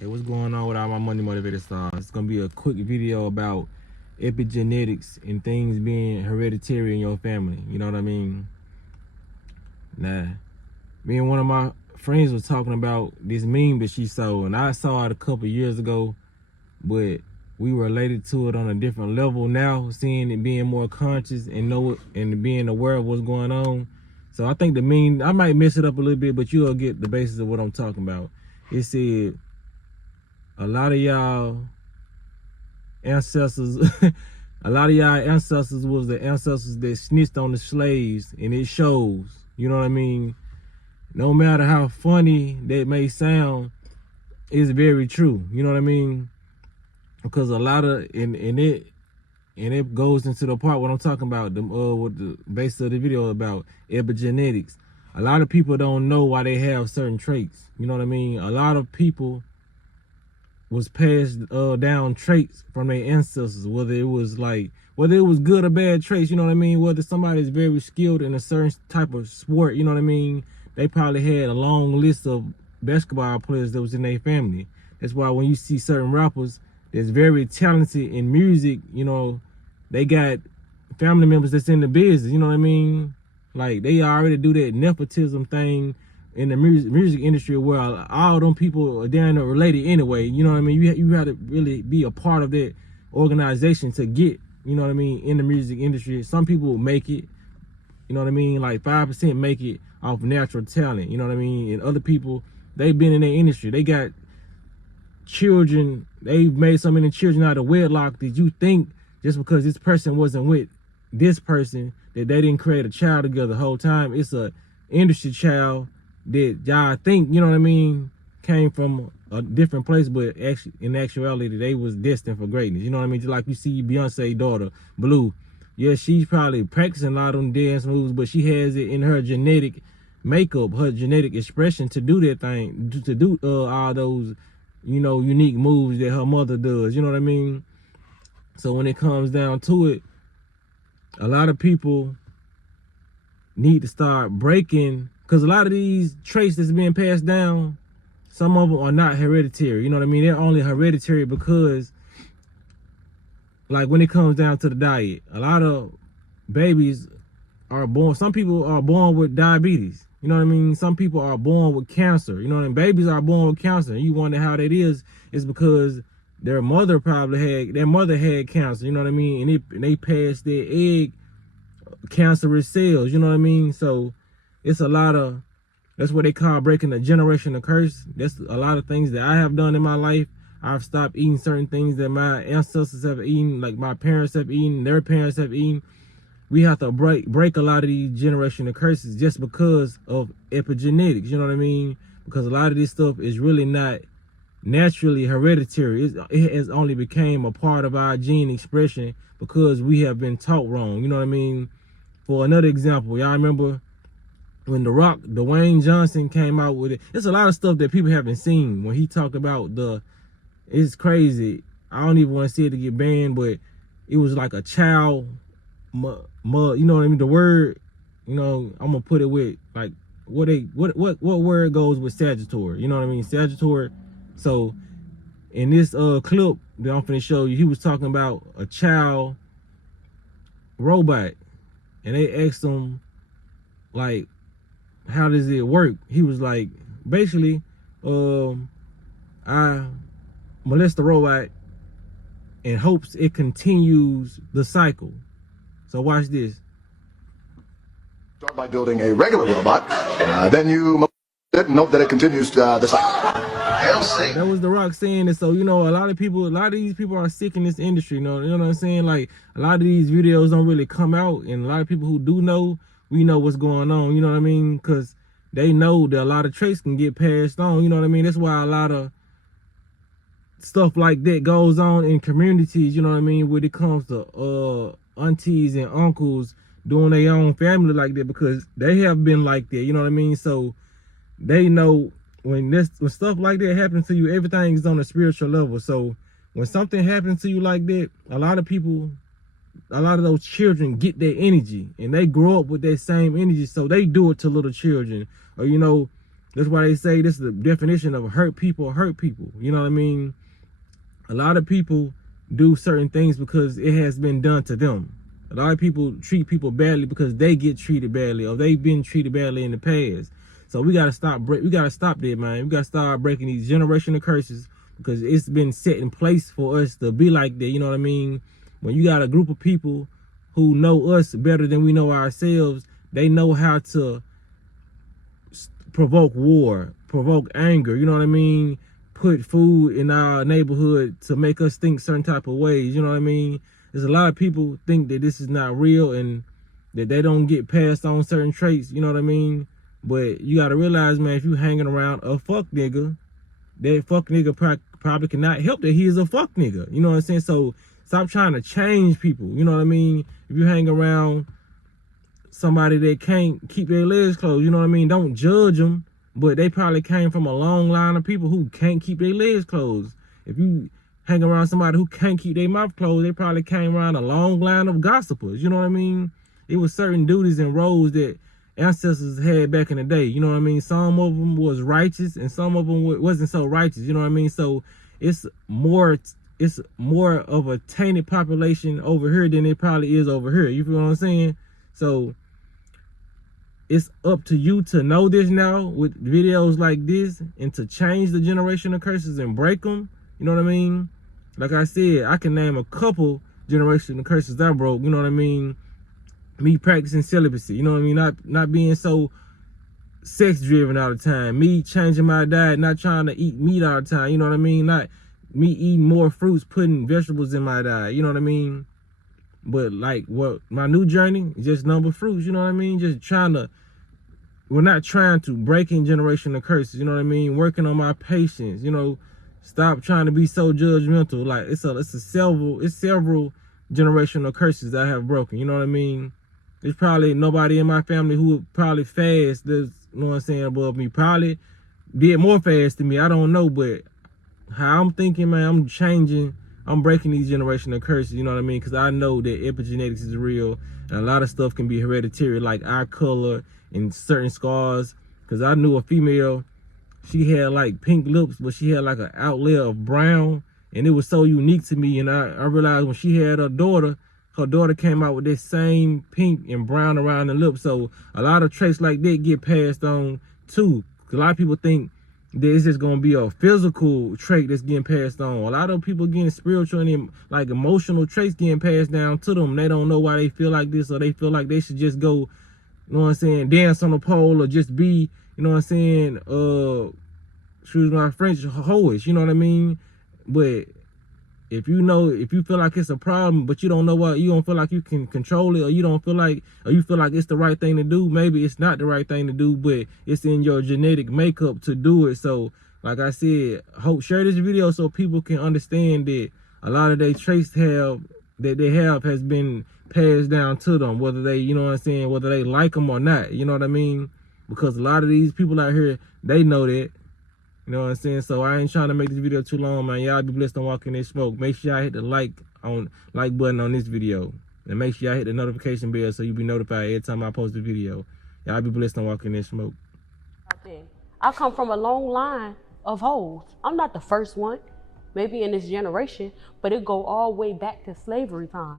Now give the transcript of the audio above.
Hey, what's going on with all my money motivated stars? It's gonna be a quick video about epigenetics and things being hereditary in your family. You know what I mean? Nah, me and one of my friends was talking about this meme that she saw, and I saw it a couple years ago, but we related to it on a different level now, seeing it being more conscious and know it and being aware of what's going on. So I think the meme, I might mess it up a little bit, but you'll get the basis of what I'm talking about. It said, a lot of y'all ancestors, was the ancestors that snitched on the slaves, and it shows. You know what I mean? No matter how funny that may sound, it's very true. You know what I mean? Because a lot of and it goes into the part what I'm talking about, what the base of the video about epigenetics. A lot of people don't know why they have certain traits. You know what I mean? A lot of people was passed down traits from their ancestors, whether it was good or bad traits, you know what I mean? Whether somebody's very skilled in a certain type of sport, you know what I mean? They probably had a long list of basketball players that was in their family. That's why when you see certain rappers that's very talented in music, you know, they got family members that's in the business, you know what I mean? Like, they already do that nepotism thing in the music industry, where all them people are damn related anyway. You know what I mean? You have to really be a part of that organization to get, you know what I mean, in the music industry. Some people make it, you know what I mean? Like 5% make it off natural talent, you know what I mean? And other people, they've been in their industry. They got children. They've made so many children out of wedlock that you think just because this person wasn't with this person that they didn't create a child together the whole time. It's a industry child that y'all think, you know what I mean, came from a different place, but actually in actuality they was destined for greatness. You know what I mean? Just like you see Beyonce's daughter, Blue. Yeah, she's probably practicing a lot of them dance moves, but she has it in her genetic makeup, her genetic expression to do that thing, to do all those, you know, unique moves that her mother does. You know what I mean? So when it comes down to it, a lot of people need to start breaking, because a lot of these traits that's being passed down, some of them are not hereditary. You know what I mean? They're only hereditary because, like, when it comes down to the diet, a lot of babies are born, some people are born with diabetes. You know what I mean? Some people are born with cancer. You know what I mean? Babies are born with cancer. And you wonder how that is. It's because their mother had cancer. You know what I mean? And they passed their egg cancerous cells. You know what I mean? So it's a lot of, that's what they call breaking the generational curse. That's a lot of things that I have done in my life. I've stopped eating certain things that my ancestors have eaten, like my parents have eaten, their parents have eaten. We have to break a lot of these generational curses just because of epigenetics. You know what I mean? Because a lot of this stuff is really not naturally hereditary. It has only became a part of our gene expression because we have been taught wrong. You know what I mean? For another example, y'all remember when The Rock, Dwayne Johnson, came out with it? It's a lot of stuff that people haven't seen. When he talked about it's crazy. I don't even want to see it to get banned, but it was like a child, you know what I mean? The word, you know, I'm gonna put it with like what word goes with Sagittarius? You know what I mean? Sagittarius. So in this clip that I'm finna show you, he was talking about a child robot, and they asked him, like, how does it work? He was like, basically, I molest the robot in hopes it continues the cycle. So watch this. Start by building a regular robot, then you molest it and hope that it continues the cycle. That was The Rock saying it. So, you know, a lot of these people are sick in this industry. You know what I'm saying? Like, a lot of these videos don't really come out, and a lot of people who do know, we know what's going on. You know what I mean? Because they know that a lot of traits can get passed on. You know what I mean? That's why a lot of stuff like that goes on in communities. You know what I mean? When it comes to aunties and uncles doing their own family like that, because they have been like that. You know what I mean? So they know when stuff like that happens to you, everything is on a spiritual level. So when something happens to you like that, a lot of those children get their energy, and they grow up with that same energy, so they do it to little children. Or, you know, That's why they say this is the definition of hurt people hurt people. You know what I mean? A lot of people do certain things because it has been done to them. A lot of people treat people badly because they get treated badly or they've been treated badly in the past. So we gotta stop. We gotta stop that, man. We gotta start breaking these generational curses because it's been set in place for us to be like that. You know what I mean? When you got a group of people who know us better than we know ourselves, they know how to provoke war, provoke anger. You know what I mean? Put food in our neighborhood to make us think certain type of ways. You know what I mean? There's a lot of people think that this is not real and that they don't get passed on certain traits. You know what I mean? But you gotta realize, man, if you hanging around a fuck nigga, that fuck nigga probably cannot help that he is a fuck nigga. You know what I'm saying? So stop trying to change people. You know what I mean? If you hang around somebody that can't keep their legs closed, you know what I mean? Don't judge them, but they probably came from a long line of people who can't keep their legs closed. If you hang around somebody who can't keep their mouth closed, they probably came around a long line of gossipers. You know what I mean? It was certain duties and roles that ancestors had back in the day. You know what I mean? Some of them was righteous and some of them wasn't so righteous. You know what I mean? So it's more of a tainted population over here than it probably is over here. You feel what I'm saying? So it's up to you to know this now with videos like this and to change the generational curses and break them. You know what I mean? Like I said, I can name a couple generational curses I broke. You know what I mean? Me practicing celibacy. You know what I mean? Not being so sex driven all the time. Me changing my diet, not trying to eat meat all the time. You know what I mean? Not me eating more fruits, putting vegetables in my diet. You know what I mean? But like what my new journey is just number fruits. You know what I mean? Just trying to. We're not trying to break in generational curses, you know what I mean? Working on my patience, you know, stop trying to be so judgmental. Like it's several generational curses that I have broken, you know what I mean? There's probably nobody in my family who would probably fast, you know what I'm saying, above me. Probably did more fast than me, I don't know, but how I'm thinking, man, I'm changing. I'm breaking these generational curses, you know what I mean? Because I know that epigenetics is real and a lot of stuff can be hereditary, like eye color and certain scars. Because I knew a female, she had like pink lips, but she had like an outlayer of brown, and it was so unique to me. And I realized when she had her daughter came out with this same pink and brown around the lips. So a lot of traits like that get passed on too. A lot of people think that it's just gonna be a physical trait that's getting passed on. A lot of people getting spiritual and like emotional traits getting passed down to them. They don't know why they feel like this, or they feel like they should just go, you know what I'm saying, dance on the pole, or just be, you know what I'm saying, excuse my French, hoish, you know what I mean? But if you feel like it's a problem, but you don't know what, you don't feel like you can control it, or you feel like it's the right thing to do, maybe it's not the right thing to do, but it's in your genetic makeup to do it. So, like I said, share this video so people can understand that a lot of their traits has been passed down to them, whether they, you know what I'm saying, whether they like them or not, you know what I mean? Because a lot of these people out here, they know that. You know what I'm saying? So I ain't trying to make this video too long, man. Y'all be blessed on walking this smoke. Make sure y'all hit the like button on this video. And make sure y'all hit the notification bell so you be notified every time I post a video. Y'all be blessed on walking this smoke. I come from a long line of hoes. I'm not the first one, maybe in this generation, but it go all the way back to slavery time.